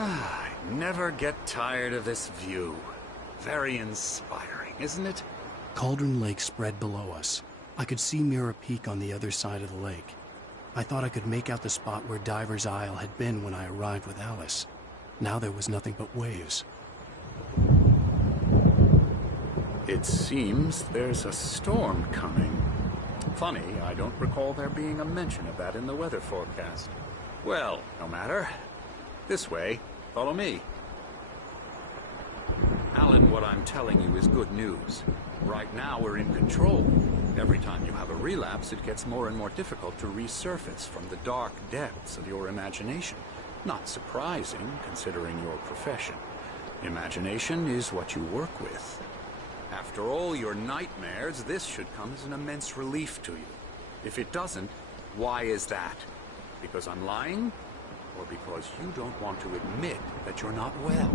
I never get tired of this view. Very inspiring, isn't it? Cauldron Lake spread below us. I could see Mirror Peak on the other side of the lake. I thought I could make out the spot where Diver's Isle had been when I arrived with Alice. Now there was nothing but waves. It seems there's a storm coming. Funny, I don't recall there being a mention of that in the weather forecast. Well, no matter. This way. Follow me. Alan, what I'm telling you is good news. Right now we're in control. Every time you have a relapse, it gets more and more difficult to resurface from the dark depths of your imagination. Not surprising, considering your profession. Imagination is what you work with. After all your nightmares, this should come as an immense relief to you. If it doesn't, why is that? Because I'm lying? Or because you don't want to admit that you're not well?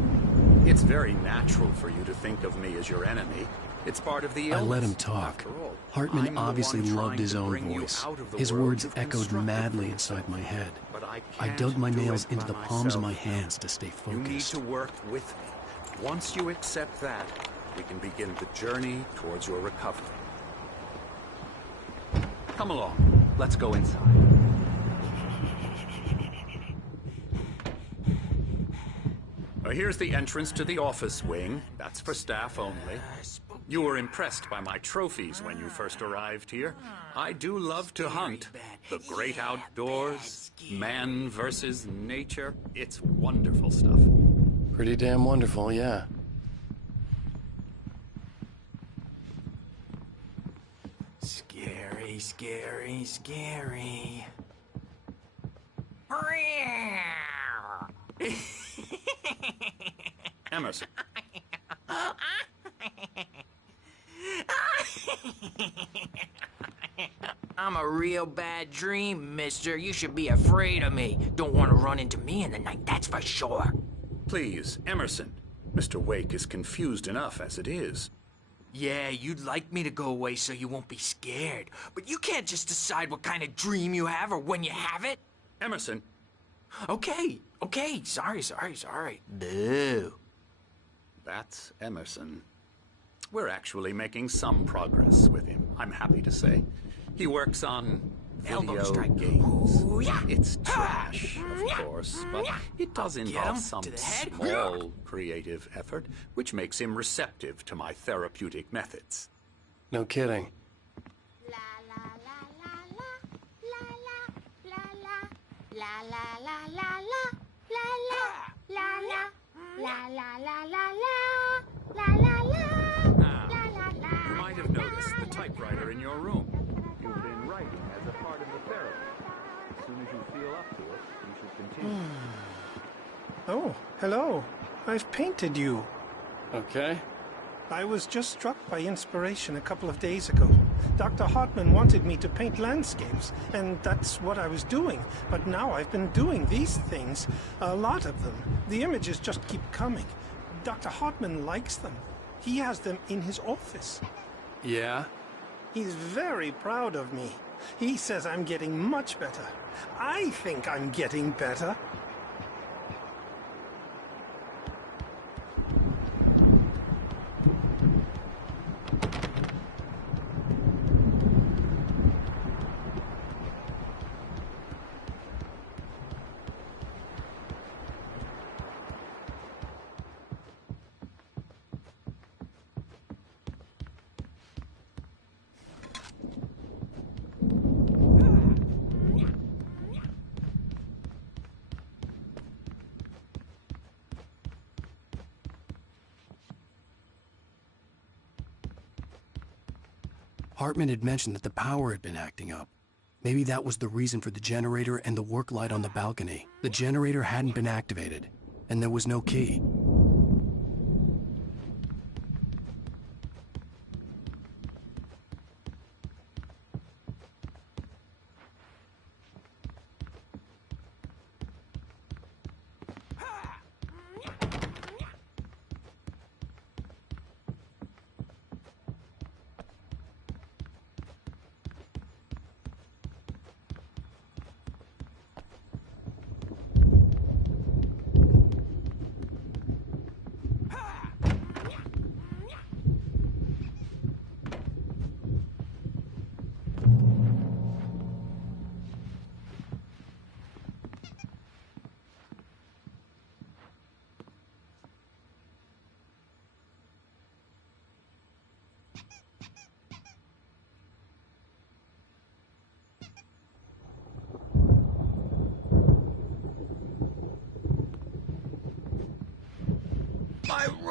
It's very natural for you to think of me as your enemy. It's part of the illness. I let him talk. Hartman obviously loved his own voice. His words echoed madly inside my head. I dug my nails into the palms of my hands to stay focused. You need to work with me. Once you accept that, we can begin the journey towards your recovery. Come along. Let's go inside. Here's the entrance to the office wing. That's for staff only. You were impressed by my trophies when you first arrived here. I do love to hunt. The great outdoors, man versus nature. It's wonderful stuff. Pretty damn wonderful, yeah. Scary, scary, scary. Emerson. I'm a real bad dream, mister. You should be afraid of me. Don't want to run into me in the night, that's for sure. Please, Emerson. Mr. Wake is confused enough as it is. Yeah, you'd like me to go away so you won't be scared. But you can't just decide what kind of dream you have or when you have it. Emerson. Okay. Sorry. Boo. That's Emerson. We're actually making some progress with him, I'm happy to say. He works on video games. Ooh, yeah. It's trash, of course, but it does involve some to the head. small creative effort, which makes him receptive to my therapeutic methods. No kidding. You might have noticed the typewriter in your room. You've been writing as a part of the therapy. As soon as you feel up to it, you should continue. Oh, hello. I've painted you. Okay. I was just struck by inspiration a couple of days ago. Dr. Hartman wanted me to paint landscapes, and that's what I was doing. But now I've been doing these things, a lot of them. The images just keep coming. Dr. Hartman likes them. He has them in his office. Yeah? He's very proud of me. He says I'm getting much better. I think I'm getting better. Hartman had mentioned that the power had been acting up. Maybe that was the reason for the generator and the work light on the balcony. The generator hadn't been activated, and there was no key.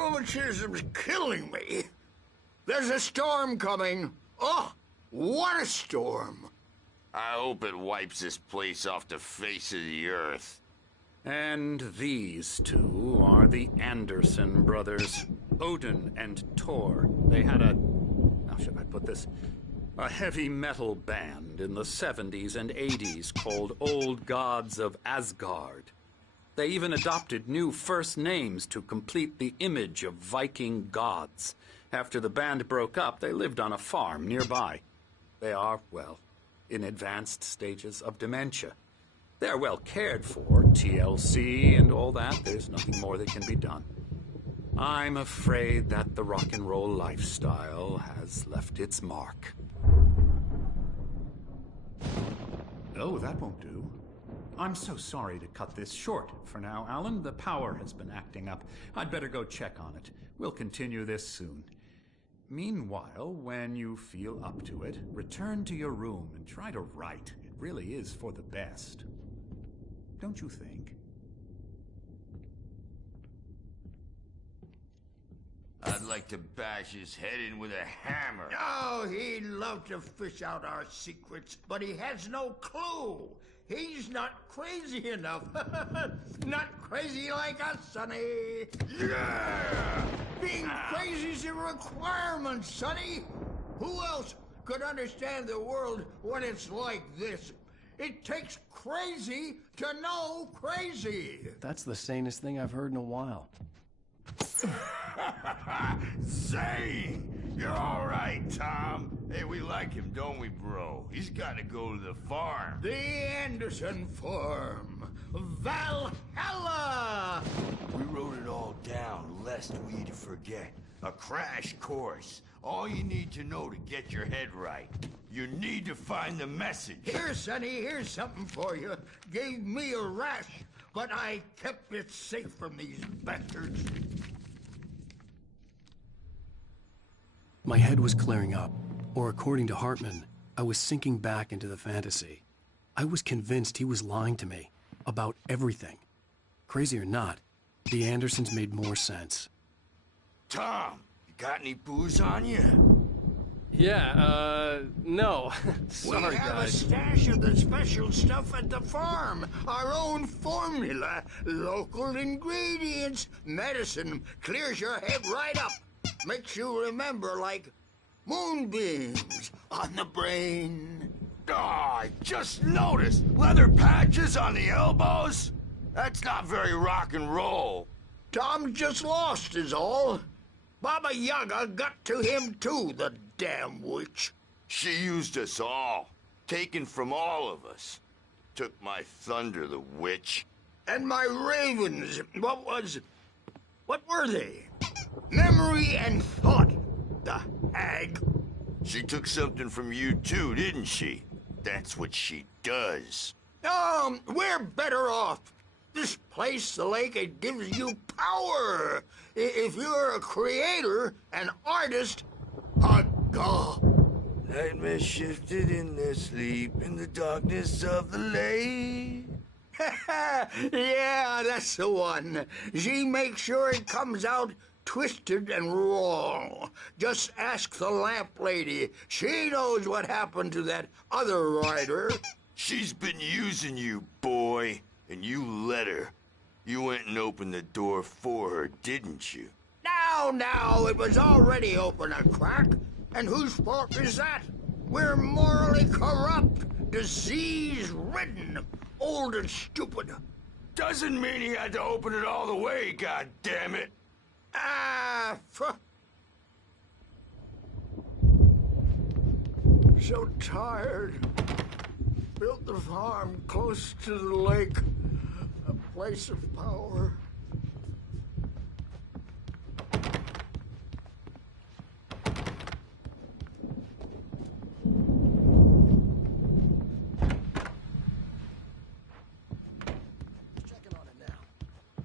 rheumatism's killing me. There's a storm coming. Oh, what a storm. I hope it wipes this place off the face of the earth. And these two are the Anderson brothers, Odin and Thor. They had how should I put this? A heavy metal band in the 70s and 80s called Old Gods of Asgard. They even adopted new first names to complete the image of Viking gods. After the band broke up, they lived on a farm nearby. They are, well, in advanced stages of dementia. They're well cared for, TLC and all that. There's nothing more that can be done. I'm afraid that the rock and roll lifestyle has left its mark. Oh, that won't do. I'm so sorry to cut this short for now, Alan. The power has been acting up. I'd better go check on it. We'll continue this soon. Meanwhile, when you feel up to it, return to your room and try to write. It really is for the best. Don't you think? I'd like to bash his head in with a hammer. Oh, he'd love to fish out our secrets, but he has no clue. He's not crazy enough. Not crazy like us, Sonny. Yeah! Being crazy's a requirement, Sonny. Who else could understand the world when it's like this? It takes crazy to know crazy. That's the sanest thing I've heard in a while. Zane! You're all right, Tom. Hey, we like him, don't we, bro? He's got to go to the farm. The Anderson farm. Valhalla! We wrote it all down, lest we forget. A crash course. All you need to know to get your head right. You need to find the message. Here, Sonny, here's something for you. Gave me a rash, but I kept it safe from these bastards. My head was clearing up, or according to Hartman, I was sinking back into the fantasy. I was convinced he was lying to me about everything. Crazy or not, the Andersons made more sense. Tom, you got any booze on you? Yeah, no. Sorry, we have guys. a stash of the special stuff at the farm. Our own formula, local ingredients, medicine, clears your head right up. Makes you remember like moonbeams on the brain. Oh, I just noticed. Leather patches on the elbows? That's not very rock and roll. Tom just lost is all. Baba Yaga got to him too, the damn witch. She used us all. Taken from all of us. Took my thunder, the witch. And my ravens, what were they? Memory and thought, the hag. She took something from you too, didn't she? That's what she does. We're better off. This place, the lake, it gives you power. If you're a creator, an artist, a god. Nightmare shifted in their sleep in the darkness of the lake. Yeah, that's the one. She makes sure it comes out twisted and wrong. Just ask the lamp lady. She knows what happened to that other rider. She's been using you, boy, and you let her. You went and opened the door for her, didn't you? Now, it was already open a crack. And whose fault is that? We're morally corrupt, disease-ridden, old and stupid. Doesn't mean he had to open it all the way, goddammit. So tired. Built the farm close to the lake, a place of power. Checking on it now.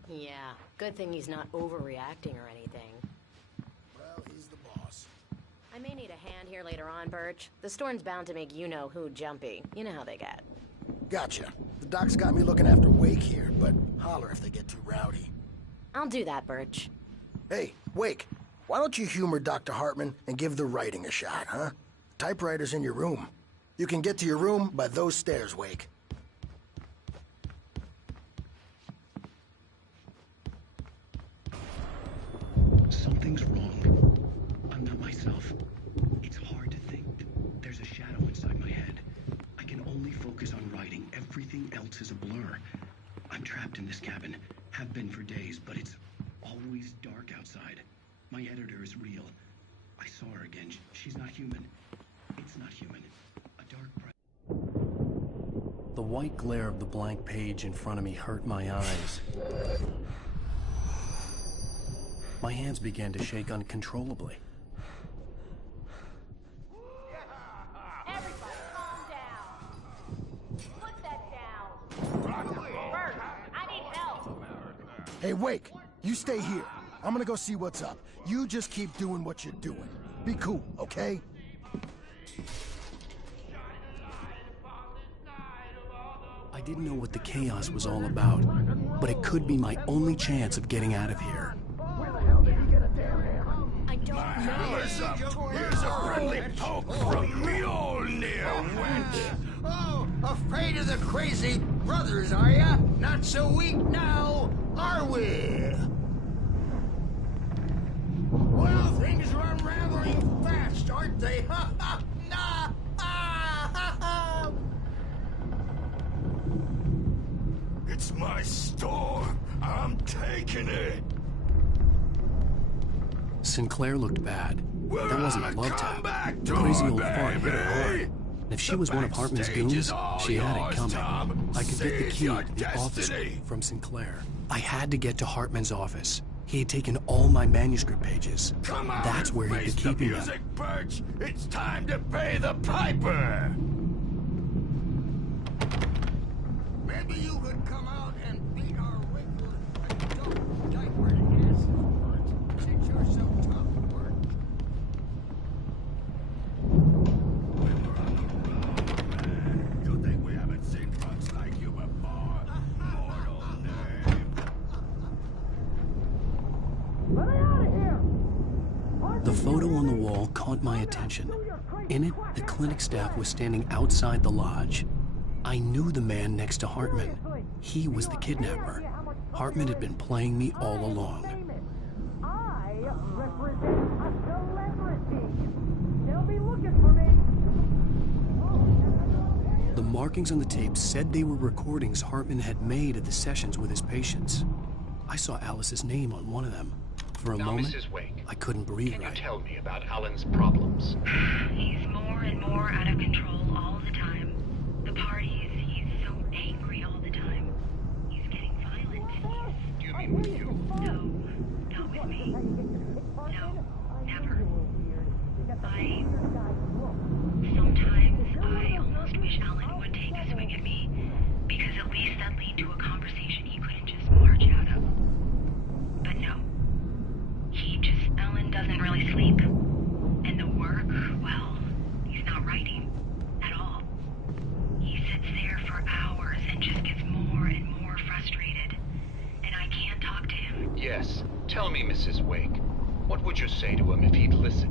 Yeah, good thing he's not overreacting or anything. Well, he's the boss. I may need a hand here later on, Birch. The storm's bound to make you-know-who jumpy. You know how they get. Gotcha. The doc's got me looking after Wake here, but holler if they get too rowdy. I'll do that, Birch. Hey, Wake, why don't you humor Dr. Hartman and give the writing a shot, huh? Typewriter's in your room. You can get to your room by those stairs, Wake. Something's wrong. I'm not myself. It's hard to think. There's a shadow inside my head. I can only focus on writing. Everything else is a blur. I'm trapped in this cabin. Have been for days, but it's always dark outside. My editor is real. I saw her again. She's not human. It's not human. A dark The white glare of the blank page in front of me hurt my eyes. My hands began to shake uncontrollably. Everybody, calm down. Put that down. Bert, I need help. Hey, Wake, you stay here. I'm gonna go see what's up. You just keep doing what you're doing. Be cool, okay? I didn't know what the chaos was all about, but it could be my only chance of getting out of here. I don't know. Here's a friendly poke from Mjolnir, wench. Oh, afraid of the crazy brothers, are ya? Not so weak now, are we? Well, things are unraveling fast, aren't they? Ha ha! Nah! Ah, ha ha! It's my storm. I'm taking it. Sinclair looked bad. We're That wasn't a on love tap. comeback The crazy tour, old fart hit her hard. baby. And if she The was one of Hartman's backstage goons, is all she had it yours, coming. Tom. I could get the Seize key your to the office destiny. from Sinclair. I had to get to Hartman's office. He had taken all my manuscript pages. Come on, That's where he'd face be the keeping music, them. Birch. It's time to pay the piper. Maybe you could come out and beat our wrinkled dope diapered ass birds, since you're so tough, Bert. You think we haven't seen trucks like you before? Mortal name. The photo on the wall caught my attention. In it, the clinic staff was standing outside the lodge. I knew the man next to Hartman. He was the kidnapper. Hartman had been playing me all along. I represent a celebrity. They'll be looking for me. The markings on the tape said they were recordings Hartman had made at the sessions with his patients. I saw Alice's name on one of them. For a Now, moment, Mrs. Wake, I couldn't breathe can you right. tell me about Alan's problems? He's more and more out of control all the time. The parties, he's so angry all the time. He's getting violent. Do you mean with you? No, not with me. No, never. Sometimes I almost wish Alan would take a swing at me, because at least that lead to a conversation he couldn't just march out of. But no. Alan doesn't really sleep. And the work, well, he's not writing at all. He sits there for hours and just gets more and more frustrated. And I can't talk to him. Yes. Tell me, Mrs. Wake. What would you say to him if he'd listen?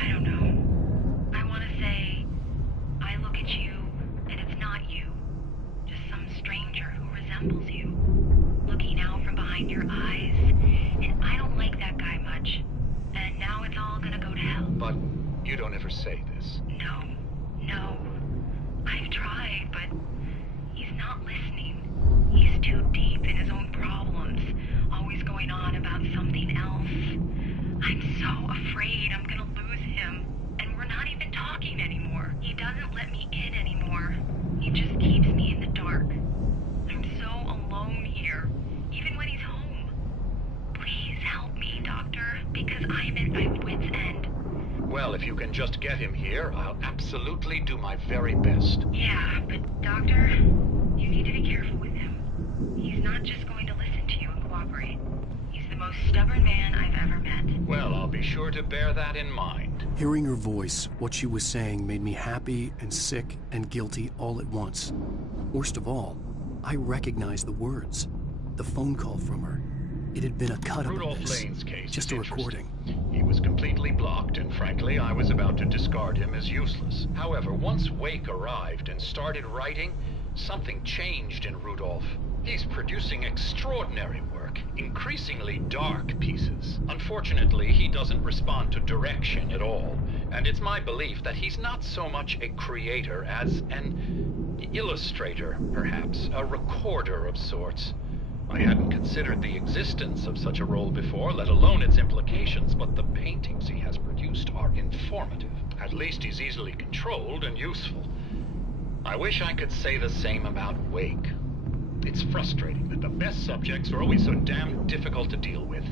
I don't know. I want to say, I look at you, and it's not you. Just some stranger who resembles you. Looking out from behind your eyes. And I don't like that guy much. And now it's all gonna go to hell. But you don't ever say this. No. I've tried, but he's not listening. He's too deep in his own problems, always going on about something else. I'm so afraid I'm gonna lose him, and we're not even talking anymore. He doesn't let me in anymore. He just keeps me in the dark. I'm so alone here, even when he's home. Please help me, Doctor, because I'm at my wit's end. Well, if you can just get him here, I'll absolutely do my very best. Yeah, but Doctor, you need to be careful with him. He's not just going to listen to you and cooperate. He's the most stubborn man I've ever met. Well, I'll be sure to bear that in mind. Hearing her voice, what she was saying made me happy and sick and guilty all at once. Worst of all, I recognized the words. The phone call from her. It had been a cut of Rudolph this. Lane's case Just is a recording. He was completely blocked, and frankly, I was about to discard him as useless. However, once Wake arrived and started writing, something changed in Rudolph. He's producing extraordinary work, increasingly dark pieces. Unfortunately, he doesn't respond to direction at all, and it's my belief that he's not so much a creator as an illustrator, perhaps, a recorder of sorts. I hadn't considered the existence of such a role before, let alone its implications, but the paintings he has produced are informative. At least he's easily controlled and useful. I wish I could say the same about Wake. It's frustrating that the best subjects are always so damn difficult to deal with.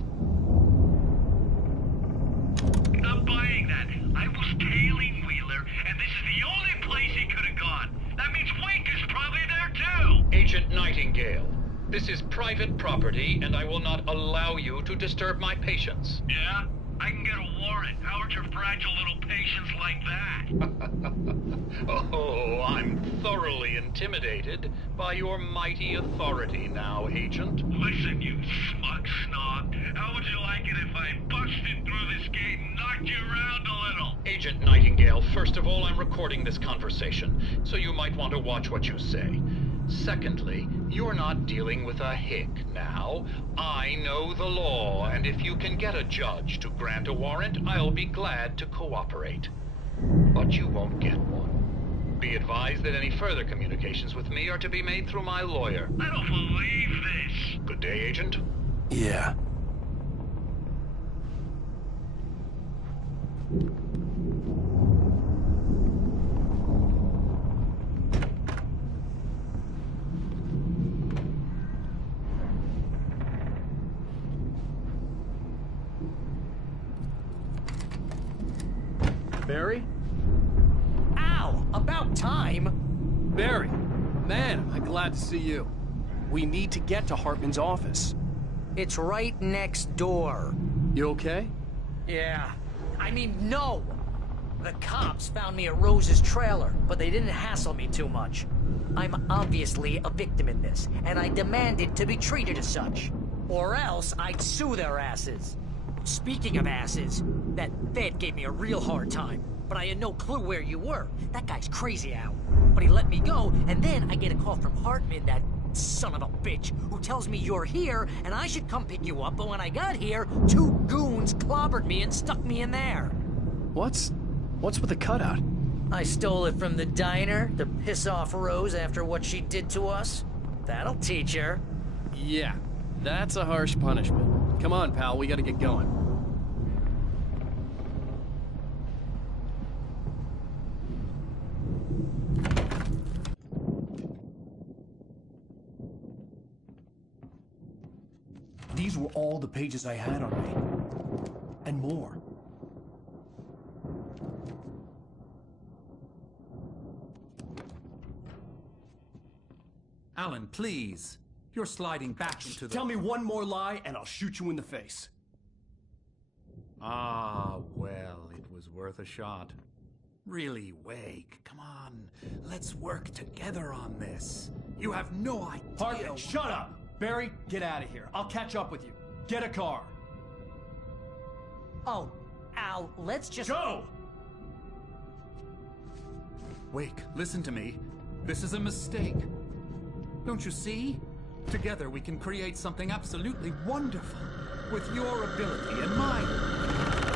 Not buying that. I was tailing Wheeler, and this is the only place he could have gone. That means Wake is probably there too! Agent Nightingale, this is private property, and I will not allow you to disturb my patients. Yeah? I can get a warrant. How would your fragile little patients like that? Oh, I'm thoroughly intimidated by your mighty authority now, Agent. Listen, you smug snob. How would you like it if I busted through this gate and knocked you around a little? Agent Nightingale, first of all, I'm recording this conversation, so you might want to watch what you say. Secondly, you're not dealing with a hick now. I know the law, and if you can get a judge to grant a warrant, I'll be glad to cooperate. But you won't get one. Be advised that any further communications with me are to be made through my lawyer. I don't believe this. Good day, Agent. Yeah. Barry? Ow! About time! Barry! Man, am I glad to see you. We need to get to Hartman's office. It's right next door. You okay? Yeah. I mean, no! The cops found me at Rose's trailer, but they didn't hassle me too much. I'm obviously a victim in this, and I demanded to be treated as such. Or else I'd sue their asses. Speaking of asses, that Fed gave me a real hard time, but I had no clue where you were. That guy's crazy, Al. But he let me go, and then I get a call from Hartman, that son of a bitch, who tells me you're here, and I should come pick you up, but when I got here, 2 goons clobbered me and stuck me in there. What's with the cutout? I stole it from the diner to piss off Rose after what she did to us. That'll teach her. Yeah, that's a harsh punishment. Come on, pal, we gotta get going. These were all the pages I had on me. And more. Alan, please. You're sliding back into the... Tell me one more lie and I'll shoot you in the face. Ah, well, it was worth a shot. Really, Wake, come on. Let's work together on this. You have no idea... Hartman, shut up! Barry, get out of here. I'll catch up with you. Get a car. Oh, Al, let's just... Go! Wake, listen to me. This is a mistake. Don't you see? Together we can create something absolutely wonderful. With your ability and mine.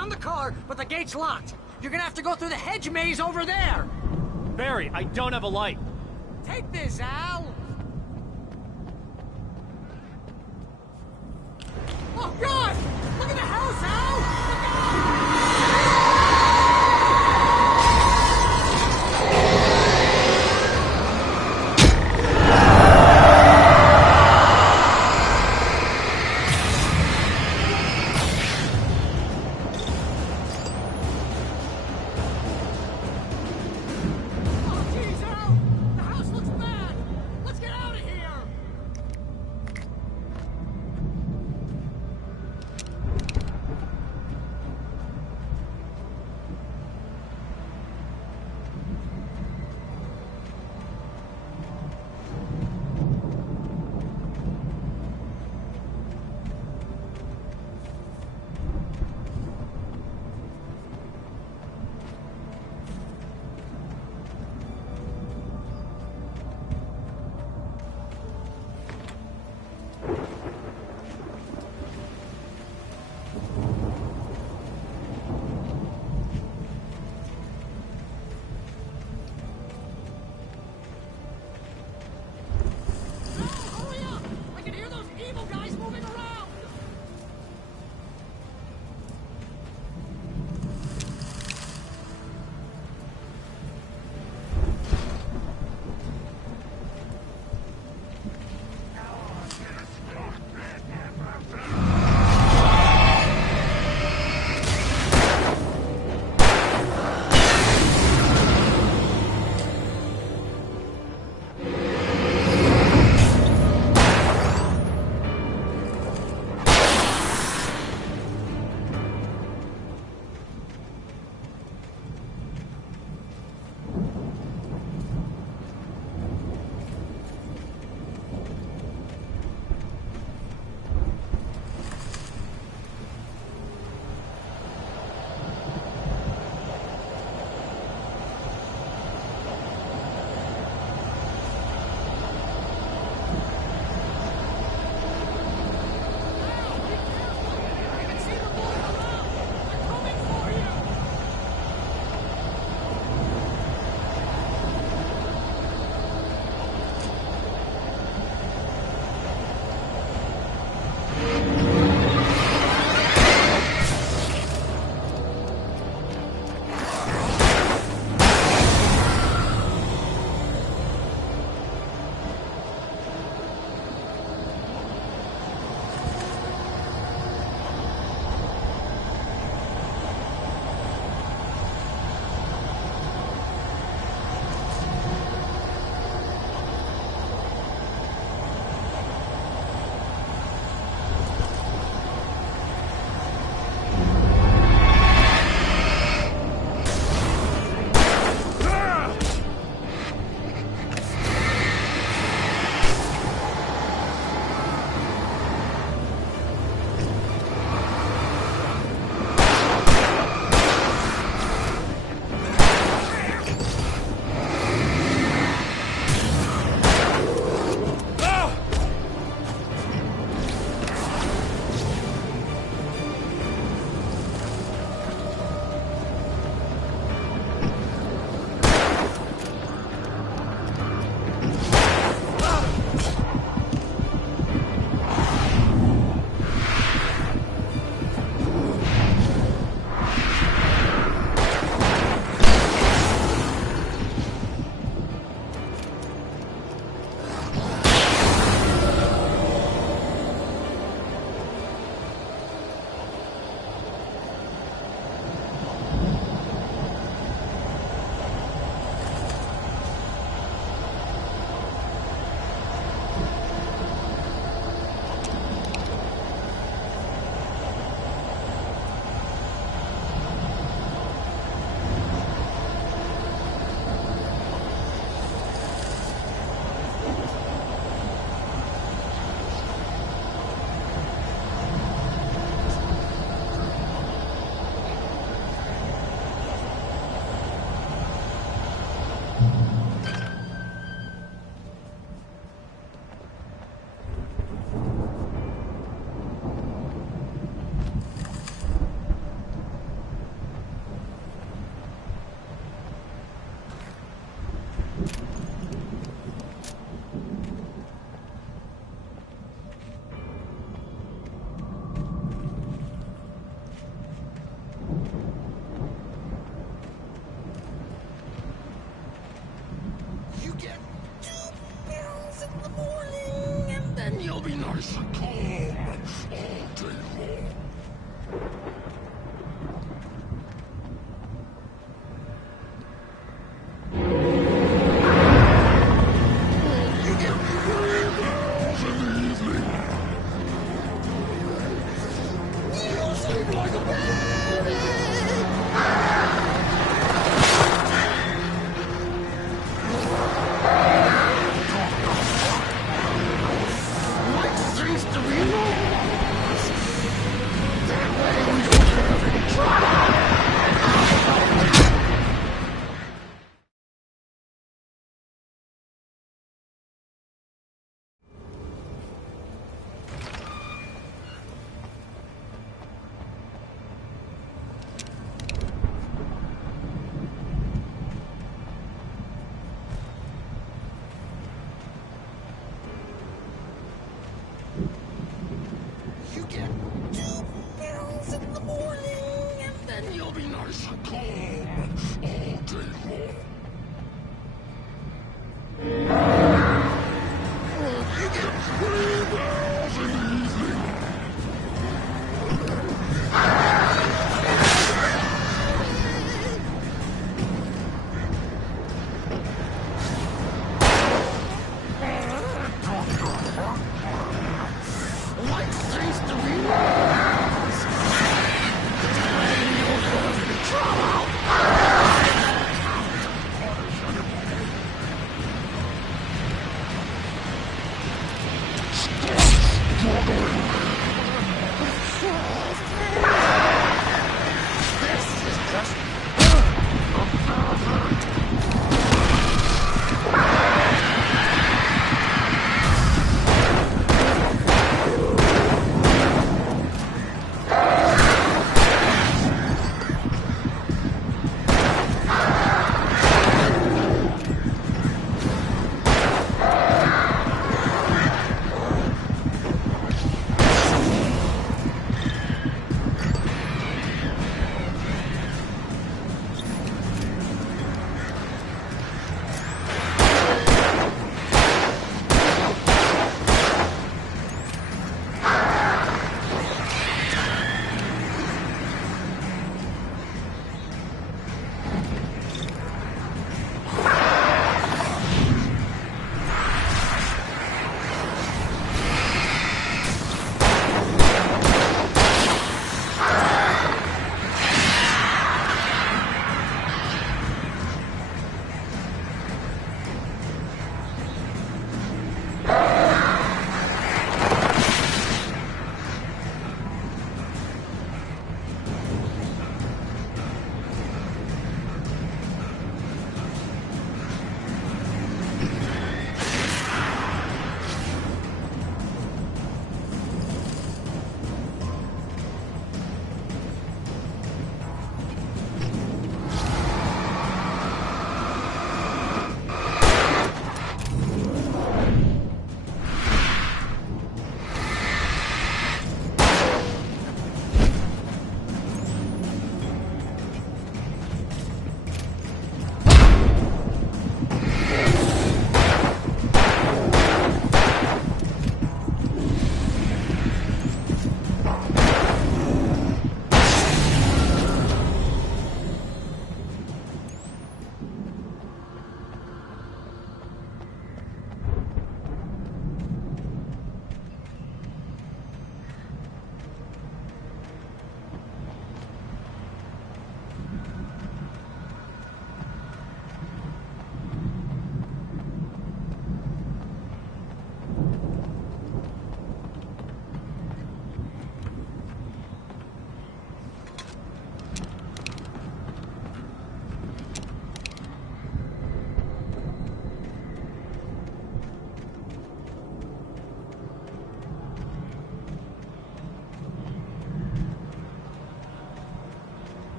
found the car, but the gate's locked. You're gonna have to go through the hedge maze over there. Barry, I don't have a light. Take this, Al. Oh, God! Look at the house, Al! Look out!